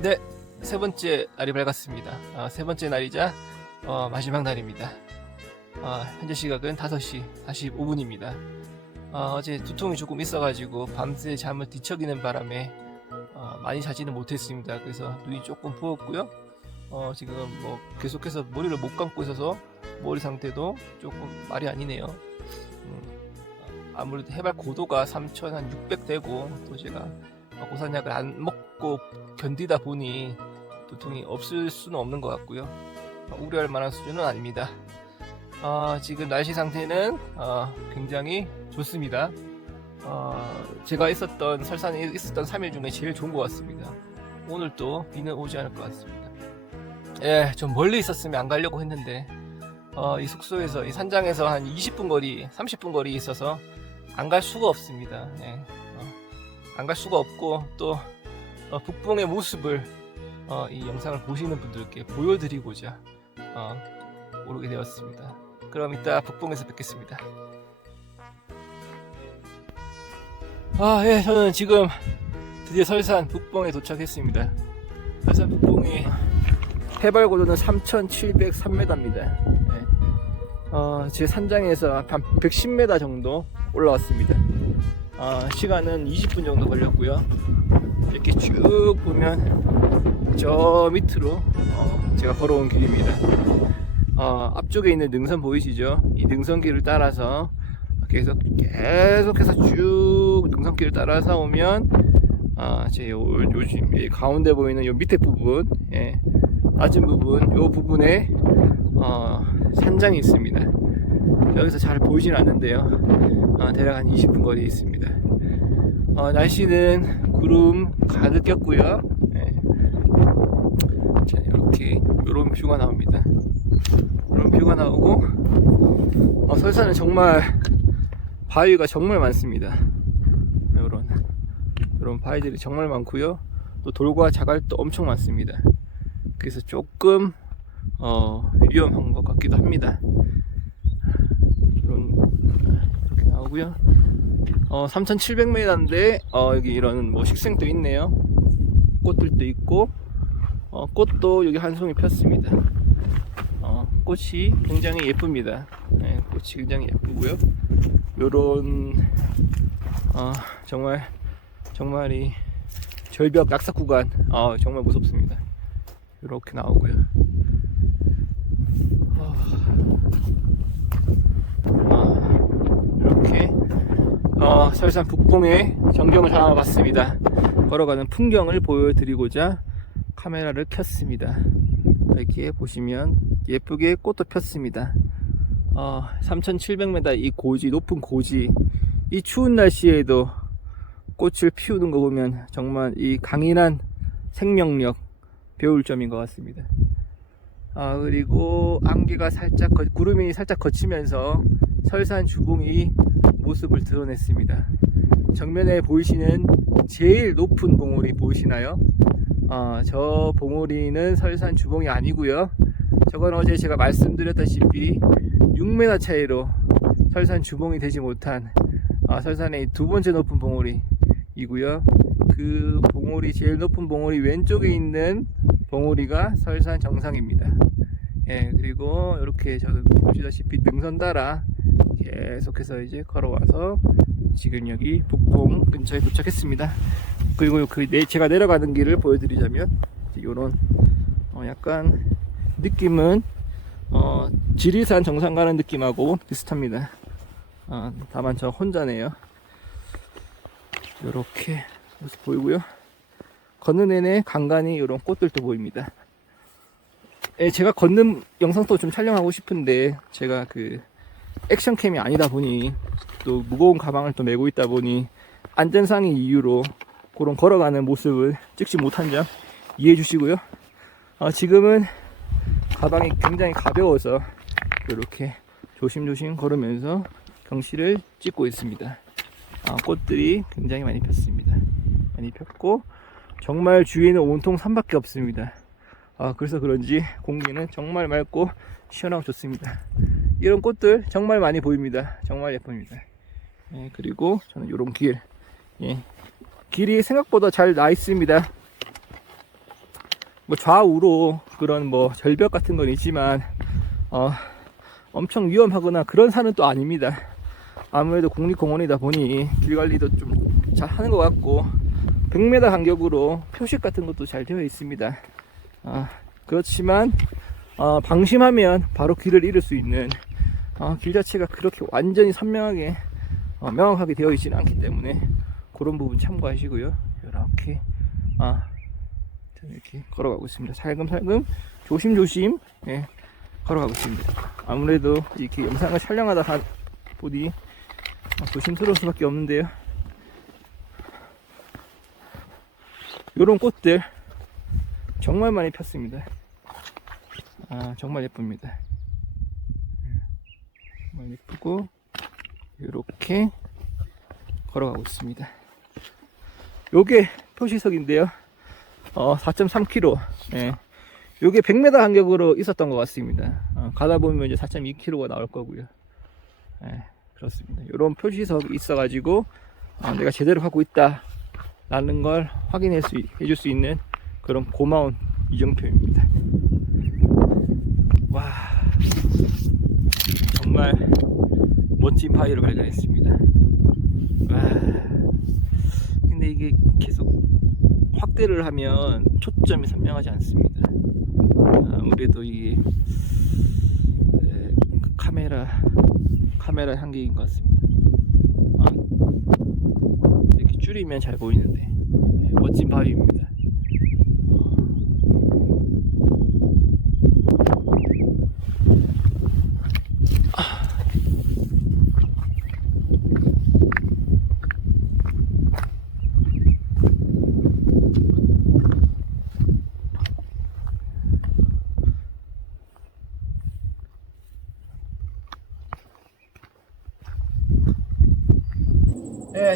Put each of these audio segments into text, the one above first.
네, 세 번째 날이 밝았습니다. 세 번째 날이자 마지막 날입니다. 현재 시각은 5시 45분입니다. 어제 두통이 조금 있어가지고 밤새 잠을 뒤척이는 바람에 많이 자지는 못했습니다. 그래서 눈이 조금 부었고요. 지금 뭐 계속해서 머리를 못 감고 있어서 머리 상태도 조금 말이 아니네요. 아무래도 해발 고도가 3,600 되고 또 제가 고산약을 안 먹고 견디다 보니 두통이 없을 수는 없는 것 같고요. 우려할 만한 수준은 아닙니다. 지금 날씨 상태는 굉장히 좋습니다. 제가 설산에 있었던 3일 중에 제일 좋은 것 같습니다. 오늘 또 비는 오지 않을 것 같습니다. 예, 좀 멀리 있었으면 안 가려고 했는데 이 숙소에서 이 산장에서 한 20분 거리, 30분 거리 있어서 안 갈 수가 없습니다. 예, 안 갈 수가 없고 또 북봉의 모습을 이 영상을 보시는 분들께 보여드리고자 오르게 되었습니다. 그럼 이따 북봉에서 뵙겠습니다. 예, 저는 지금 드디어 설산 북봉에 도착했습니다. 설산 북봉이 해발 고도는 3,703m입니다. 제 산장에서 한 110m 정도 올라왔습니다. 시간은 20분 정도 걸렸고요. 이렇게 쭉 보면 저 밑으로 제가 걸어온 길입니다. 앞쪽에 있는 능선 보이시죠? 이 능선길을 따라서 계속해서 쭉 능선길을 따라서 오면 제 요즘 가운데 보이는 요 밑에 부분, 낮은 부분, 요 부분에 산장이 있습니다. 여기서 잘 보이진 않는데요. 대략 한 20분 거리에 있습니다. 날씨는 구름 가득 꼈고요. 자, 이런 뷰가 나옵니다. 이런 뷰가 나오고 설산은 정말 바위가 정말 많습니다. 이런 바위들이 정말 많고요. 또 돌과 자갈도 엄청 많습니다. 그래서 조금 위험한 것 같기도 합니다. 이렇게 나오고요. 3,700m인데 여기 이런 뭐 식생도 있네요. 꽃들도 있고 꽃도 여기 한 송이 폈습니다. 꽃이 굉장히 예쁩니다. 꽃이 굉장히 예쁘고요. 요런 정말 이 절벽 낙석 구간 정말 무섭습니다. 이렇게 나오고요. 이렇게 설산 북봉의 전경을 담아봤습니다. 걸어가는 풍경을 보여드리고자 카메라를 켰습니다. 이렇게 보시면 예쁘게 꽃도 폈습니다. 3,700m 이 고지, 높은 고지, 이 추운 날씨에도 꽃을 피우는 거 보면 정말 이 강인한 생명력 배울 점인 것 같습니다. 그리고 안개가 구름이 살짝 거치면서 설산 주봉이 모습을 드러냈습니다. 정면에 보이시는 제일 높은 봉우리 보이시나요? 저 봉우리는 설산 주봉이 아니고요. 저건 어제 제가 말씀드렸다시피 6m 차이로 설산 주봉이 되지 못한 설산의 두 번째 높은 봉우리이고요. 그 봉우리, 제일 높은 봉우리 왼쪽에 있는 봉우리가 설산 정상입니다. 그리고 이렇게 저는 보시다시피 능선 따라 계속해서 이제 걸어와서 지금 여기 북봉 근처에 도착했습니다. 그리고 제가 내려가는 길을 보여드리자면 이런 약간 느낌은 지리산 정상 가는 느낌하고 비슷합니다. 다만 저 혼자네요. 이렇게 모습 보이고요. 걷는 내내 간간히 이런 꽃들도 보입니다. 제가 걷는 영상도 좀 촬영하고 싶은데 제가 액션캠이 아니다 보니 또 무거운 가방을 또 메고 있다 보니 안전상의 이유로 그런 걸어가는 모습을 찍지 못한 점 이해해 주시고요. 지금은 가방이 굉장히 가벼워서 이렇게 조심조심 걸으면서 경치를 찍고 있습니다. 꽃들이 굉장히 많이 폈습니다. 많이 폈고 정말 주위에는 온통 산밖에 없습니다. 그래서 그런지 공기는 정말 맑고 시원하고 좋습니다. 이런 꽃들 정말 많이 보입니다. 정말 예쁩니다. 그리고 저는 이런 길이 생각보다 잘 나 있습니다. 뭐 좌우로 그런 뭐 절벽 같은 건 있지만 엄청 위험하거나 그런 산은 또 아닙니다. 아무래도 국립공원이다 보니 길 관리도 좀 잘 하는 것 같고 100m 간격으로 표식 같은 것도 잘 되어 있습니다. 그렇지만 방심하면 바로 길을 잃을 수 있는 길 자체가 그렇게 완전히 선명하게 명확하게 되어 있지는 않기 때문에 그런 부분 참고하시고요. 이렇게 이렇게 걸어가고 있습니다. 살금살금 조심조심 걸어가고 있습니다. 아무래도 이렇게 영상을 촬영하다 보니 조심스러울 수밖에 없는데요. 요런 꽃들 정말 많이 폈습니다. 정말 예쁩니다. 정말 예쁘고 이렇게 걸어가고 있습니다. 요게 표시석인데요. 4.3km. 요게 100m 간격으로 있었던 것 같습니다. 가다 보면 이제 4.2km가 나올 거고요. 그렇습니다. 요런 표시석이 있어가지고 내가 제대로 하고 있다 라는 걸 해줄 수 있는 그런 고마운 이정표입니다. 와, 정말 멋진 바위를 발견했습니다. 와, 근데 이게 계속 확대를 하면 초점이 선명하지 않습니다. 아무래도 이게 카메라 한계인 것 같습니다. 이렇게 줄이면 잘 보이는데 멋진 바위입니다.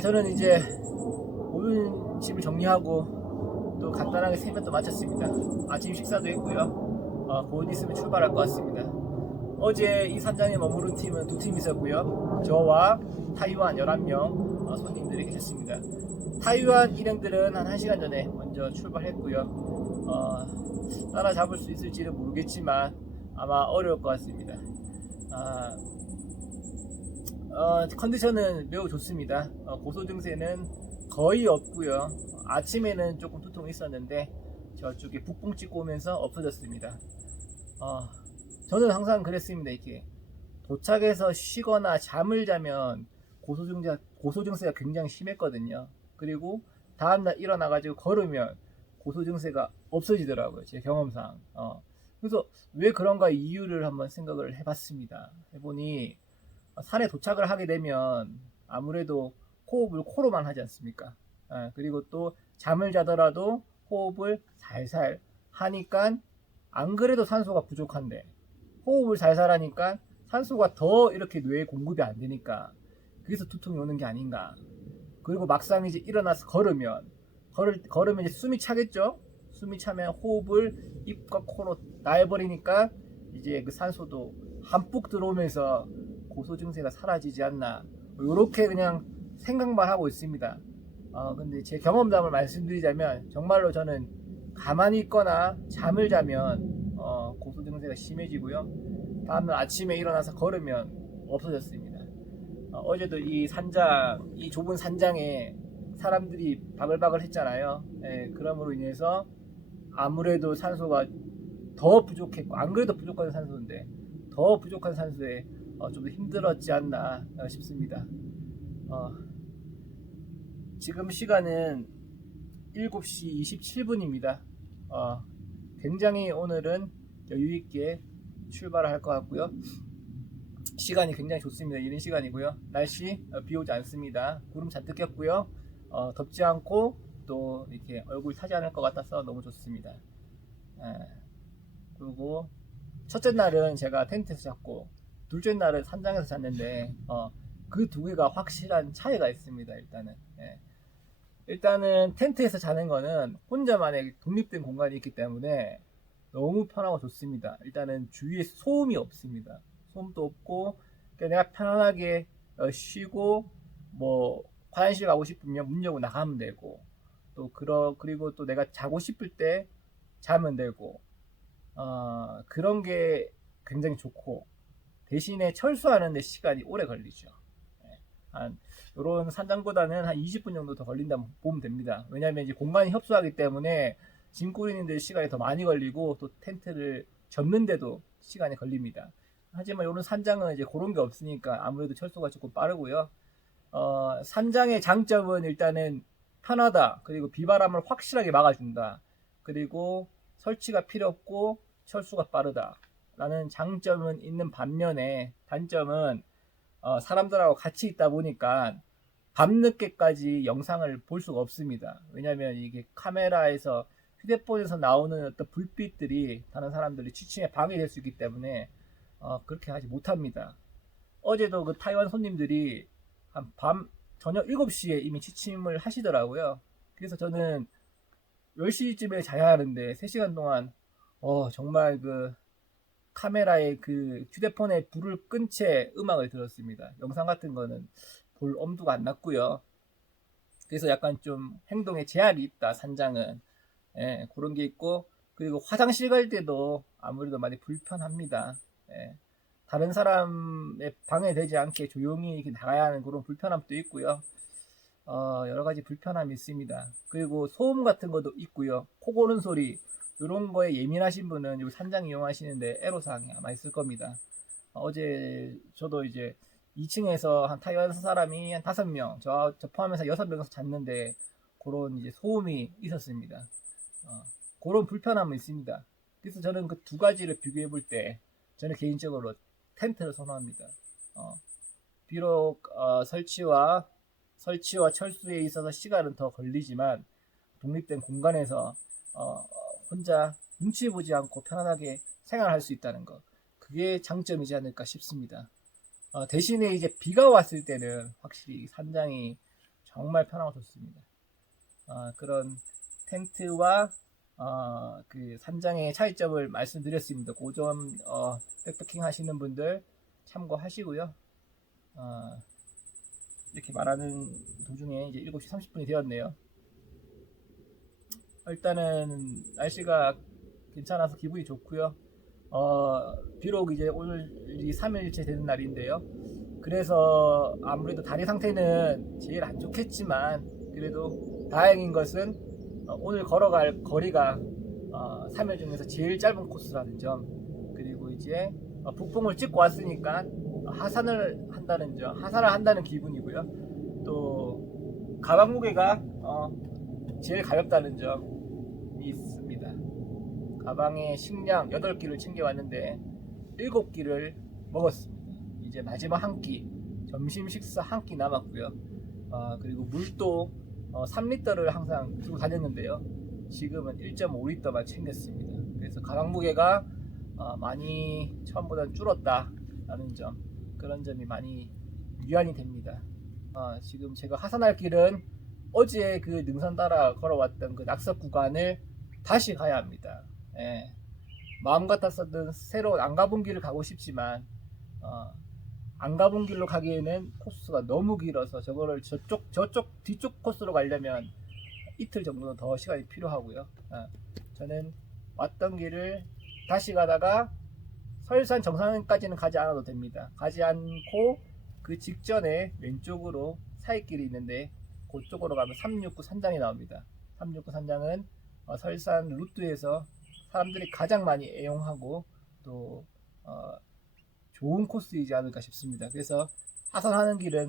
저는 이제 모든 짐을 정리하고 또 간단하게 세면도 마쳤습니다. 아침 식사도 했고요. 곧 있으면 출발할 것 같습니다. 어제 이 산장에 머무른 팀은 2팀 있었고요. 저와 타이완 11명 손님들이 계셨습니다. 타이완 일행들은 한 1시간 전에 먼저 출발했고요. 따라잡을 수 있을지는 모르겠지만 아마 어려울 것 같습니다. 컨디션은 매우 좋습니다. 고소 증세는 거의 없고요. 아침에는 조금 두통이 있었는데 저쪽에 북봉 찍고 오면서 없어졌습니다. 저는 항상 그랬습니다. 이렇게 도착해서 쉬거나 잠을 자면 고소 증세가 굉장히 심했거든요. 그리고 다음날 일어나가지고 걸으면 고소 증세가 없어지더라고요. 제 경험상. 그래서 왜 그런가 이유를 한번 생각을 해봤습니다. 해보니 산에 도착을 하게 되면 아무래도 호흡을 코로만 하지 않습니까? 그리고 또 잠을 자더라도 호흡을 살살 하니까 안 그래도 산소가 부족한데 호흡을 살살 하니까 산소가 더 이렇게 뇌에 공급이 안 되니까 그래서 두통이 오는 게 아닌가. 그리고 막상 이제 일어나서 걸으면 이제 숨이 차겠죠? 숨이 차면 호흡을 입과 코로 나해버리니까 이제 그 산소도 한뿍 들어오면서 고소 증세가 사라지지 않나 이렇게 그냥 생각만 하고 있습니다. 근데 제 경험담을 말씀드리자면 정말로 저는 가만히 있거나 잠을 자면 고소 증세가 심해지고요. 다음날 아침에 일어나서 걸으면 없어졌습니다. 어제도 이 좁은 산장에 사람들이 바글바글 했잖아요. 그럼으로 인해서 아무래도 산소가 더 부족했고 안 그래도 부족한 산소인데 더 부족한 산소에 좀 더 힘들었지 않나 싶습니다. 지금 시간은 7시 27분입니다. 굉장히 오늘은 여유있게 출발을 할 것 같고요. 시간이 굉장히 좋습니다. 이른 시간이고요. 날씨 비 오지 않습니다. 구름 잔뜩 꼈고요. 덥지 않고 또 이렇게 얼굴 타지 않을 것 같아서 너무 좋습니다. 그리고 첫째 날은 제가 텐트에서 잤고 둘째 날은 산장에서 잤는데 그 두 개가 확실한 차이가 있습니다. 일단은 텐트에서 자는 거는 혼자만의 독립된 공간이 있기 때문에 너무 편하고 좋습니다. 일단은 주위에 소음이 없습니다. 소음도 없고 내가 편안하게 쉬고 뭐 화장실 가고 싶으면 문 열고 나가면 되고 그리고 또 내가 자고 싶을 때 자면 되고 그런 게 굉장히 좋고, 대신에 철수하는 데 시간이 오래 걸리죠. 한 요런 산장보다는 한 20분 정도 더 걸린다고 보면 됩니다. 왜냐하면 이제 공간이 협소하기 때문에 짐 꾸리는 데 시간이 더 많이 걸리고, 또 텐트를 접는데도 시간이 걸립니다. 하지만 요런 산장은 이제 그런 게 없으니까 아무래도 철수가 조금 빠르고요. 산장의 장점은 일단은 편하다, 그리고 비바람을 확실하게 막아준다, 그리고 설치가 필요 없고 철수가 빠르다 라는 장점은 있는 반면에, 단점은 사람들하고 같이 있다 보니까 밤늦게까지 영상을 볼 수가 없습니다. 왜냐하면 이게 카메라에서, 휴대폰에서 나오는 어떤 불빛들이 다른 사람들이 취침에 방해될 수 있기 때문에 그렇게 하지 못합니다. 어제도 그 타이완 손님들이 한 저녁 7시에 이미 취침을 하시더라고요. 그래서 저는 10시쯤에 자야 하는데 3시간 동안 정말 그 카메라에 그 휴대폰에 불을 끈 채 음악을 들었습니다. 영상 같은 거는 볼 엄두가 안 났고요. 그래서 약간 좀 행동에 제약이 있다, 산장은. 예, 그런 게 있고, 그리고 화장실 갈 때도 아무래도 많이 불편합니다. 예, 다른 사람의 방해되지 않게 조용히 이렇게 나가야 하는 그런 불편함도 있고요. 여러 가지 불편함이 있습니다. 그리고 소음 같은 것도 있고요. 코 고는 소리, 이런 거에 예민하신 분은 이 산장 이용하시는데 애로사항이 아마 있을 겁니다. 어제 저도 이제 2층에서 한 타이완 사람이 한 5명, 저 포함해서 6명에서 잤는데 그런 이제 소음이 있었습니다. 그런 불편함은 있습니다. 그래서 저는 그 두 가지를 비교해 볼 때 저는 개인적으로 텐트를 선호합니다. 비록 설치와 철수에 있어서 시간은 더 걸리지만 독립된 공간에서 혼자 눈치 보지 않고 편안하게 생활할 수 있다는 것, 그게 장점이지 않을까 싶습니다. 대신에 이제 비가 왔을 때는 확실히 산장이 정말 편하고 좋습니다. 그런 텐트와 그 산장의 차이점을 말씀드렸습니다. 그 점 백패킹 하시는 분들 참고하시고요. 이렇게 말하는 도중에 이제 7시 30분이 되었네요. 일단은 날씨가 괜찮아서 기분이 좋고요. 비록 이제 오늘이 3일째 되는 날인데요. 그래서 아무래도 다리 상태는 제일 안 좋겠지만, 그래도 다행인 것은 오늘 걸어갈 거리가 3일 중에서 제일 짧은 코스라는 점, 그리고 이제 북풍을 찍고 왔으니까 하산을 한다는 기분이고요. 또 가방 무게가 제일 가볍다는 점이 있습니다. 가방에 식량 8끼를 챙겨왔는데 7끼를 먹었습니다. 이제 마지막 한 끼, 점심 식사 한 끼 남았고요. 그리고 물도 3리터를 항상 들고 다녔는데요. 지금은 1.5리터만 챙겼습니다. 그래서 가방 무게가 많이 처음보다는 줄었다라는 점, 그런 점이 많이 위안이 됩니다. 지금 제가 하산할 길은 어제 그 능선 따라 걸어왔던 그 낙석 구간을 다시 가야 합니다. 예. 마음 같았었던 새로운 안 가본 길을 가고 싶지만 안 가본 길로 가기에는 코스가 너무 길어서 저거를 저쪽 뒤쪽 코스로 가려면 이틀 정도는 더 시간이 필요하고요. 저는 왔던 길을 다시 가다가 설산 정상까지는 가지 않아도 됩니다. 가지 않고 그 직전에 왼쪽으로 사이길이 있는데 그쪽으로 가면 369 산장이 나옵니다. 369 산장은 설산 루트에서 사람들이 가장 많이 애용하고 또 좋은 코스이지 않을까 싶습니다. 그래서 하산하는 길은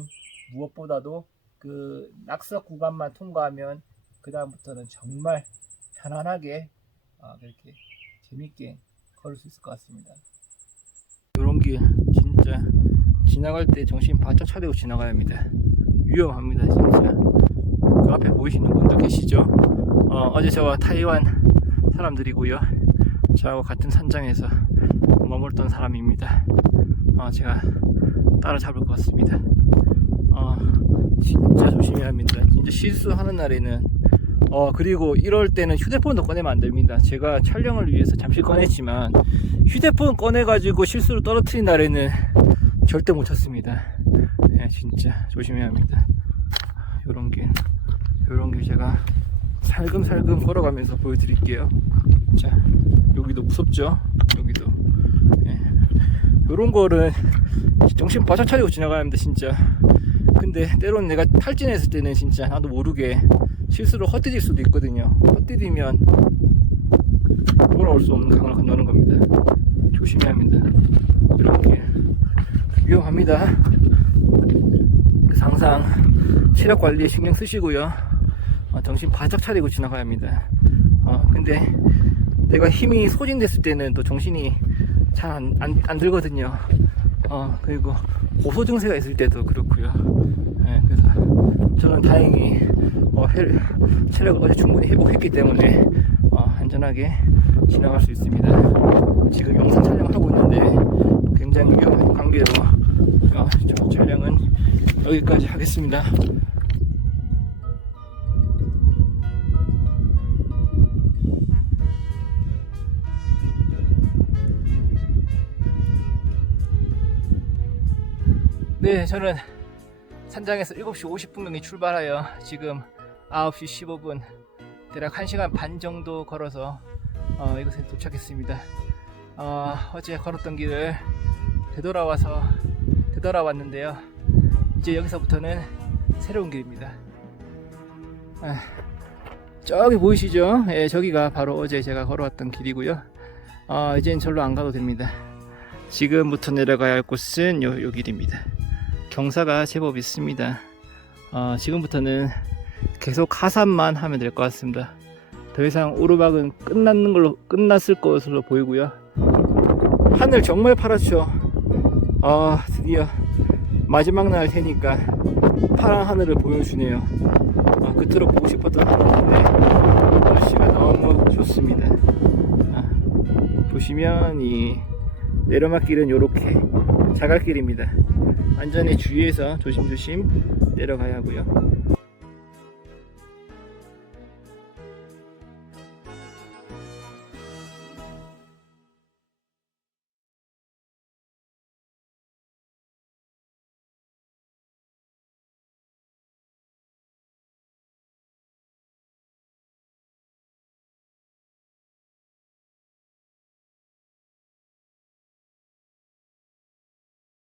무엇보다도 그 낙석 구간만 통과하면 그 다음부터는 정말 편안하게 그렇게 재밌게 걸을 수 있을 것 같습니다. 이런 길 진짜 지나갈 때 정신 바짝 차리고 지나가야 합니다. 위험합니다, 진짜. 그 앞에 보이시는 분들 계시죠? 어제 저와 타이완 사람들이고요. 저하고 같은 산장에서 머물던 사람입니다. 제가 따라잡을 것 같습니다. 진짜 조심해야 합니다. 진짜 실수하는 날에는 그리고 이럴 때는 휴대폰도 꺼내면 안 됩니다. 제가 촬영을 위해서 잠시 꺼냈지만 휴대폰 꺼내가지고 실수로 떨어뜨린 날에는 절대 못 찾습니다. 네, 진짜 조심해야 합니다. 요런 길 제가 살금살금 걸어가면서 보여드릴게요. 자, 여기도 무섭죠. 여기도. 예. 요런 거를 정신 바짝 차리고 지나가야 합니다, 진짜. 근데 때로는 내가 탈진했을 때는 진짜 나도 모르게 실수로 헛디딜 수도 있거든요. 헛디디면 돌아올 수 없는 강을 건너는 겁니다. 조심해야 합니다. 이런 게 위험합니다. 그래서 항상 체력 관리에 신경 쓰시고요. 정신 바짝 차리고 지나가야 합니다. 근데 내가 힘이 소진됐을 때는 또 정신이 잘 안 들거든요. 그리고 고소 증세가 있을 때도 그렇고요. 네, 그래서 저는 다행히 체력을 어제 충분히 회복했기 때문에 안전하게 지나갈 수 있습니다. 지금 영상 촬영을 하고 있는데 굉장히 위험한 관계로 저 촬영은 여기까지 하겠습니다. 네, 저는 산장에서 7시 50분경에 출발하여 지금 9시 15분 대략 1시간 반 정도 걸어서 이곳에 도착했습니다. 어제 걸었던 길을 되돌아왔는데요. 이제 여기서부터는 새로운 길입니다. 저기 보이시죠? 예, 저기가 바로 어제 제가 걸어왔던 길이고요. 이젠 절로 안 가도 됩니다. 지금부터 내려가야 할 곳은 요 길입니다. 경사가 제법 있습니다. 지금부터는 계속 하산만 하면 될 것 같습니다. 더 이상 오르막은 끝났을 것으로 보이고요. 하늘 정말 파랗죠. 드디어 마지막 날 테니까 파란 하늘을 보여주네요. 그토록 보고 싶었던 하늘인데 날씨가 너무 좋습니다. 보시면 이 내려막길은 이렇게 자갈길입니다. 안전에 주의해서 조심조심 내려가야 하고요.